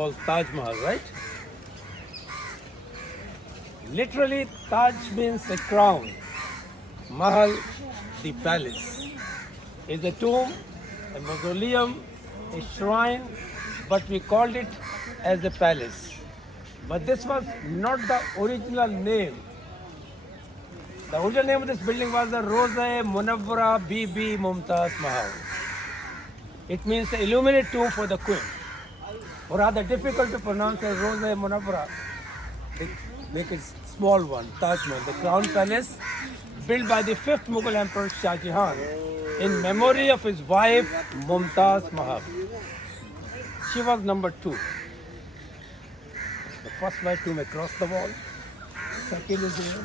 called Taj Mahal, right? Literally, Taj means a crown. Mahal, the palace, is a tomb, a mausoleum, a shrine, but we called it as a palace. But this was not the original name. The original name of this building was the Roza Munawwara Bibi Mumtaz Mahal. It means the illuminated tomb for the queen. Or rather difficult to pronounce as Roza Munawwara. They make it small one, Taj Mahal, the crown palace built by the 5th Mughal Emperor Shah Jahan in memory of his wife Mumtaz Mahal. She was number 2. The first white tomb across the wall, second is there,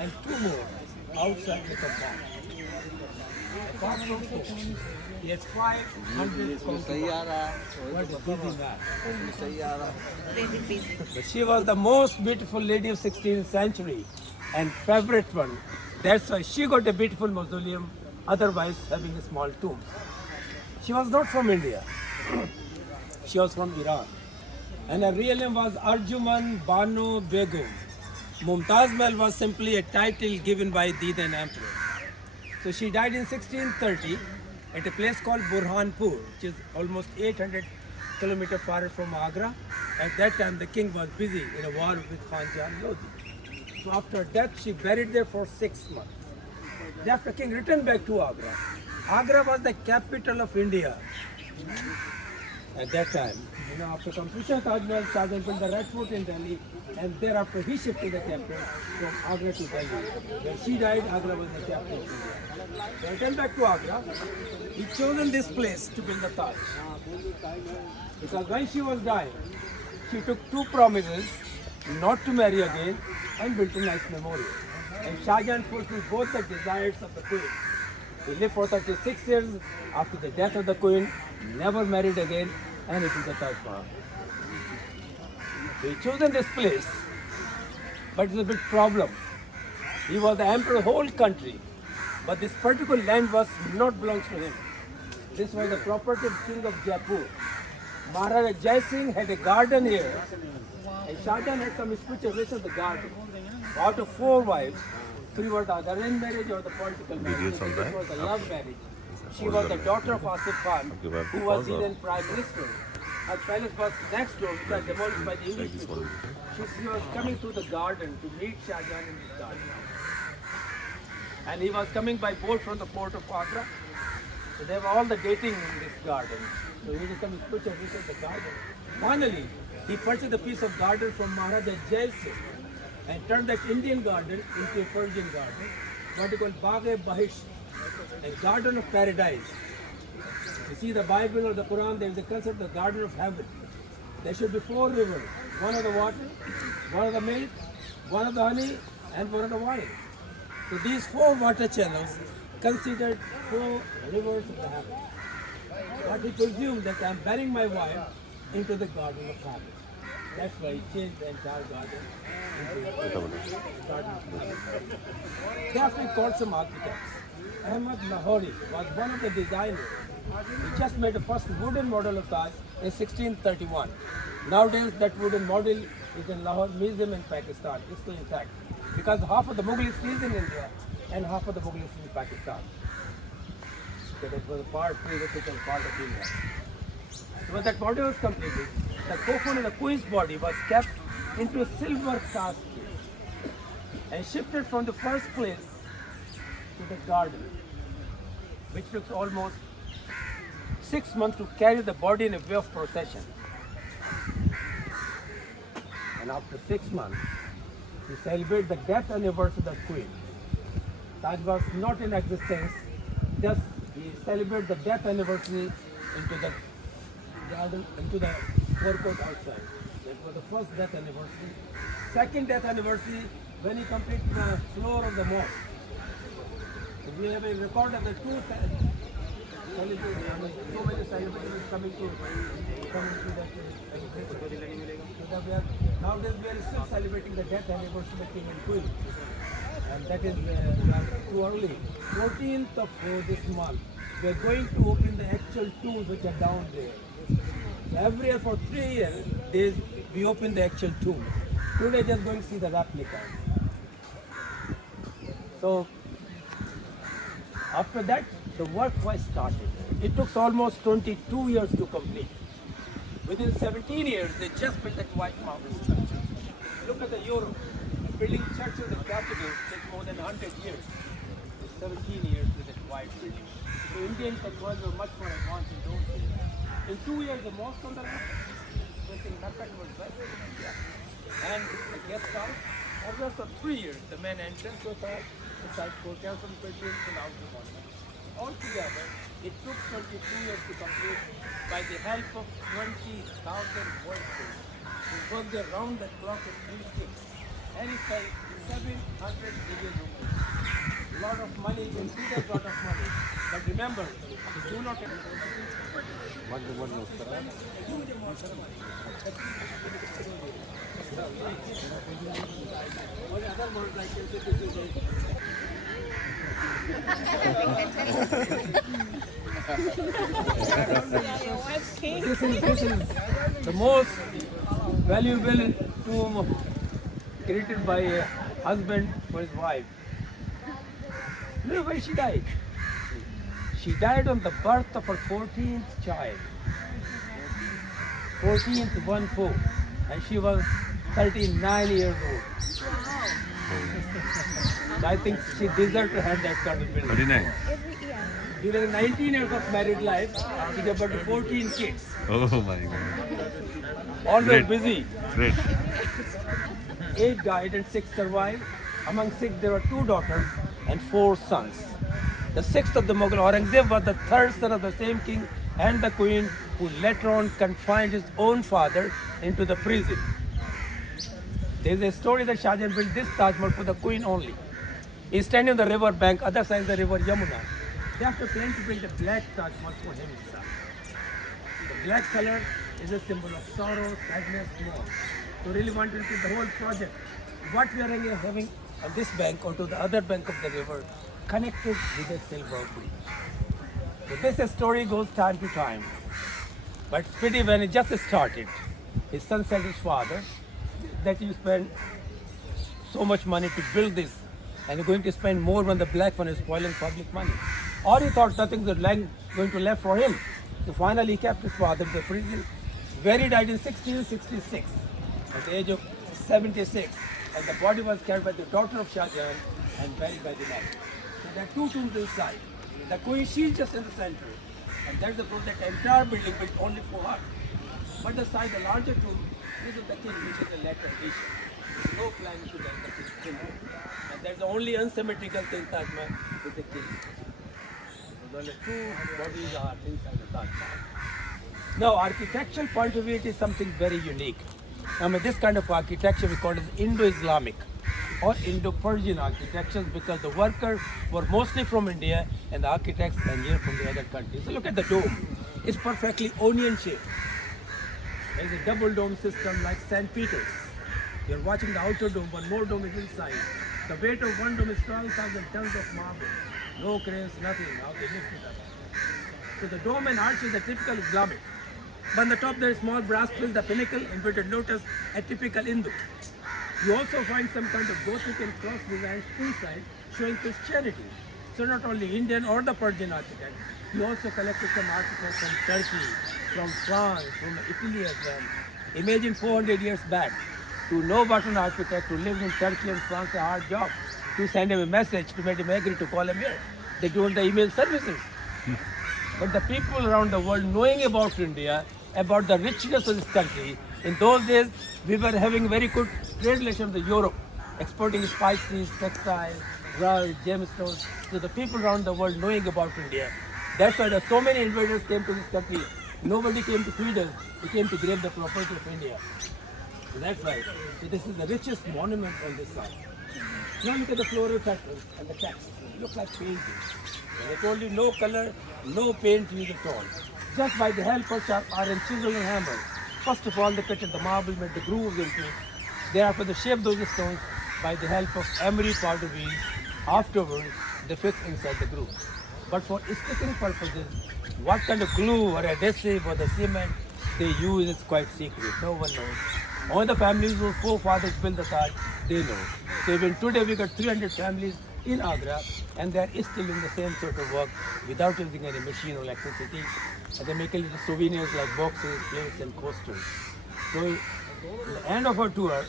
and 2 more outside the compound. Apart from 4, he has 500 concubines. What a busy man. But she was the most beautiful lady of 16th century and favorite one. That's why she got a beautiful mausoleum, otherwise having a small tomb. She was not from India. She was from Iran. And her real name was Arjuman Banu Begum. Mumtaz Mahal was simply a title given by the then emperor. So she died in 1630 at a place called Burhanpur, which is almost 800 kilometers far from Agra. At that time, the king was busy in a war with Khan Jahan Lodi. So after death, she buried there for 6 months. Thereafter, king returned back to Agra. Agra was the capital of India at that time. After completion of Taj Mahal, Shah Jahan built the Red Fort in Delhi, and thereafter he shifted the capital from Agra to Delhi. When she died, Agra was the capital of India. So returned back to Agra, he chosen this place to build the Taj. Because when she was dying, she took 2 promises not to marry again and built a nice memorial. And Shah Jahan fulfilled both the desires of the queen. He lived for 36 years after the death of the queen, never married again, and it is the Taj Mahal. So he chosen this place, but it's a big problem. He was the emperor of the whole country, but this particular land was not belongs to him. This was the property of king of Jaipur. Maharaja Jai Singh had a garden here, and Shah Jahan had some spiritual relation of the garden. Out of 4 wives, 3 were the arranged marriage or the political marriage. This was the love marriage. She was the daughter of Asif Khan, who was the then prime minister. Her palace was next door, which was demolished by the English people. She was coming through the garden to meet Shah Jahan in his garden. And he was coming by boat from the port of Agra. So they were all the dating in this garden. So he did some spiritual research of the garden. Finally, he purchased a piece of garden from Maharaja Jai Singh and turned that Indian garden into a Persian garden, what he called Bagh-e-Bahish, a garden of paradise. You see the Bible or the Quran, there is a concept of the garden of heaven. There should be 4 rivers, one of the water, one of the milk, one of the honey, and one of the wine. So these 4 water channels considered 4 rivers of the heaven. But he presumed that I am burying my wife into the garden of heaven. That's why he changed the entire garden into a garden of heaven. Thereafter he called some architects. Ahmad Lahori was one of the designers. He just made the first wooden model of Taj in 1631. Nowadays that wooden model is in Lahore Museum in Pakistan. It's still intact. Because half of the Mughal history is in India and half of the Mughal history is in Pakistan. So that was a part, pre-historical part of India. So when that model was completed, the coffin of the queen's body was kept into a silver casket and shifted from the first place to the garden, which took almost 6 months to carry the body in a way of procession. And after 6 months, we celebrate the death anniversary of the queen. Taj was not in existence, just we celebrate the death anniversary into the garden, into the forecourt outside. That was the first death anniversary. Second death anniversary, when he completed the floor of the mosque. We have a record of the 2 celebrations, so many celebrations coming to that celebration. So nowadays we are still celebrating the death anniversary of the king and queen. And that is too early. 14th of this month, we are going to open the actual tombs which are down there. So every year for 3 years, we opened the actual tomb. Today just going to see the replica. So after that, the work was started. It took almost 22 years to complete. Within 17 years, they just built that white marble structure. Look at the Europe. Building churches and cathedrals take more than 100 years. It's 17 years with that white building. So Indian technology were much more advanced in those days. In 2 years, the mosque on the left, facing Mecca towards west, and the guest house. And just for 3 years, the main entrance was there, the side courtyard from bedrooms and out the monument. Altogether, it took 22 years to complete by the help of 20,000 workers who worked around the clock in 3 shifts. And it's like 700 million rupees. A lot of money, you can see that's a lot of money. But remember, do not this is the most valuable tomb created by a husband for his wife. You know why she died? She died on the birth of her 14th child. 14th, 1-4. And she was 39 years old. So I think she deserved to have that kind of building. 39. During 19 years of married life, she gave birth to 14 kids. Oh my god. Always Great. busy. Great. 8 died and 6 survived. Among 6 there were 2 daughters and 4 sons. The 6th of the Mughal Aurangzeb was the 3rd son of the same king and the queen, who later on confined his own father into the prison. There is a story that Shah Jahan built this Taj Mahal for the queen only. He's standing on the river bank, other side is the river Yamuna. They have to plan to build a black Taj Mahal for himself. The black color is a symbol of sorrow, sadness, mourn. So really wanted to the whole project, what we are having on this bank or to the other bank of the river, connected with a silver bridge. So this story goes time to time. But it's pity when it just started, his son said to his father that you spend so much money to build this and you're going to spend more when the black one is spoiling public money. Or he thought nothing's going to left for him. So finally he kept his father in the prison, where he died in 1666 at the age of 76. And the body was carried by the daughter of Shah Jahan and buried by the man. So there are 2 tombs inside. The queen, she's just in the center. And that's the proof that the entire building built only for her. But the side, the larger tomb, this is the king, which is the latter addition. No plan to get the king. And that's the only unsymmetrical thing Taj Mahal with the king. So the 2 bodies are inside the Taj Mahal. Now, architectural point of view, it is something very unique. I mean, this kind of architecture we call it Indo-Islamic or Indo-Persian architectures, because the workers were mostly from India and the architects and here from the other countries. So look at the dome. It's perfectly onion shaped. There's a double dome system like St. Peter's. You're watching the outer dome, one more dome is inside. The weight of one dome is 12,000 tons of marble. No cranes, nothing. How they lift it up. So the dome and arch is a typical Islamic. But on the top there is small brass pillars, the pinnacle, inverted lotus, a typical Hindu. You also find some kind of Gothic and cross designs inside showing Christianity. So not only Indian or the Persian architect, you also collected some architects from Turkey, from France, from Italy as well. Imagine 400 years back, to know about an architect who lives in Turkey and France, a hard job, to send him a message, to make him agree to call him here. They do the email services. But the people around the world knowing about India, about the richness of this country, in those days we were having very good trade relations with Europe, exporting spices, textiles, rugs, gemstones. So the people around the world knowing about India. That's why so many invaders came to this country. Nobody came to feed us, they came to grab the property of India. So that's why. So this is the richest monument on this side. Now look at the floral patterns and the text. It looks like paintings. I told you no color, no paint used at all. Just by the help of sharp iron chisel and hammer. First of all, they cut the marble, made the grooves into it. Thereafter, they shaped those stones by the help of emery powder wheels. Afterwards, they fixed inside the grooves. But for sticking purposes, what kind of glue or adhesive or the cement, they use is quite secret. No one knows. All the families whose forefathers built the Taj, they know. So even today we got 300 families in Agra, and they are still in the same sort of work without using any machine or electricity. And they make a little souvenirs like boxes, plates, and coasters. So at the end of our tour,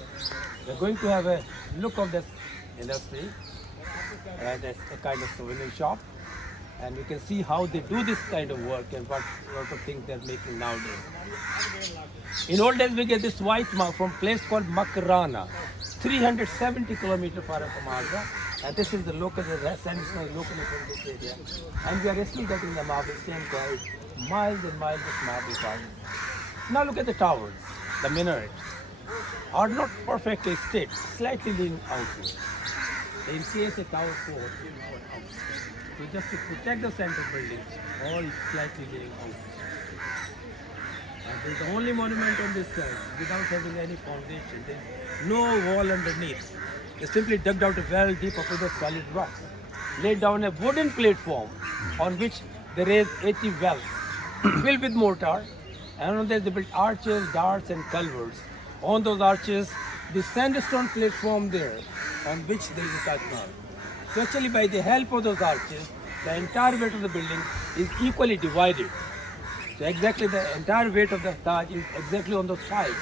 we're going to have a look of this industry, and it's a kind of souvenir shop, and we can see how they do this kind of work and what sort of things they're making nowadays. In old days, we get this white mark from a place called Makarana, 370 kilometers far away from Agra, and this is the local, the sandstone is locally from this area, and we are still getting the marble, same quality, miles and miles of marble powder. Now look at the towers, the minarets are not perfectly straight, slightly leaning outward. In case a tower falls, it will fall out. So just to protect the center building, all slightly leaning outward. And this is the only monument on this side without having any foundation. There is no wall underneath. They simply dug out a well deep up with the solid rocks, laid down a wooden platform on which they raised 80 wells filled with mortar, and on that they built arches, darts, and culverts. On those arches, the sandstone platform there, on which there is a Taj Mahal. So actually, by the help of those arches, the entire weight of the building is equally divided. So exactly the entire weight of the Taj is exactly on those sides.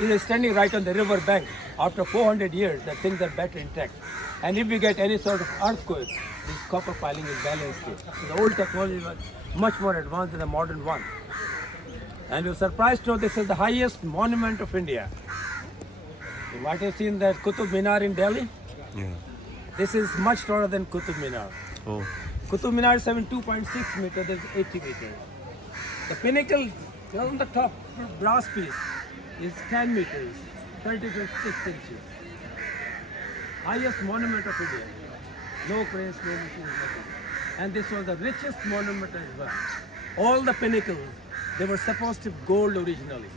It is standing right on the river bank. After 400 years, the things are better intact. And if we get any sort of earthquake, this copper piling is balanced here. So the old technology was much more advanced than the modern one. And you're surprised to know this is the highest monument of India. You might have seen that Qutub Minar in Delhi. Yeah. This is much taller than Qutub Minar. Oh. Qutub Minar is 72.6 meters, there's 80 meters. The pinnacle on the top brass piece is 10 meters, 36 inches. Highest monument of India. No cranes, no machines, nothing. And this was the richest monument as well. All the pinnacles, they were supposed to be gold originally.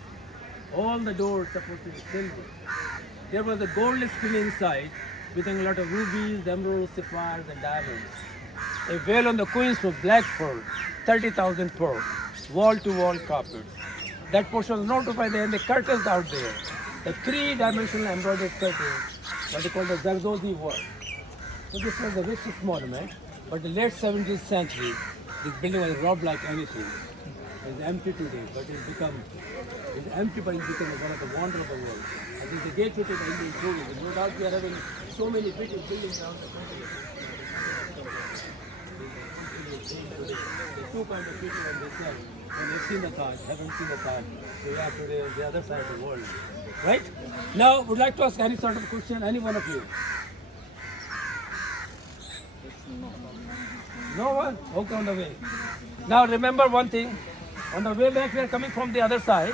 All the doors supposed to be silver. There was a gold screen inside with a lot of rubies, emeralds, sapphires, and diamonds. A veil on the queens was black pearl, 30,000 pearl, wall-to-wall carpets. That portion was not occupied there, and the curtains out there. The three-dimensional embroidered curtains, what they call the Zardozi work. So this was the richest monument, but in the late 17th century, this building was robbed like anything. It's empty today, but it's empty, but it's become one of the wonders of the world. I think the gateway to the Indian tourism. No doubt we are having so many beautiful buildings around the country. There's two kinds of people on this side. When they've seen the Taj, haven't seen the Taj. So we are today on the other side of the world. Right? Now, would like to ask any sort of question, any one of you? No one? Okay, on the way. Now remember one thing. On the way back, we are coming from the other side,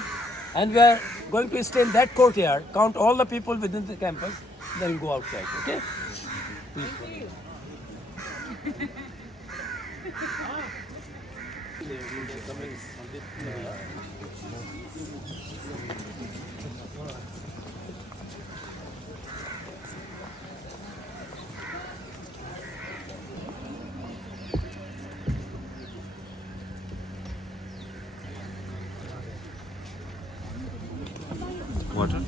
and we are going to stay in that courtyard, count all the people within the campus, then go outside. Okay? Please. Water?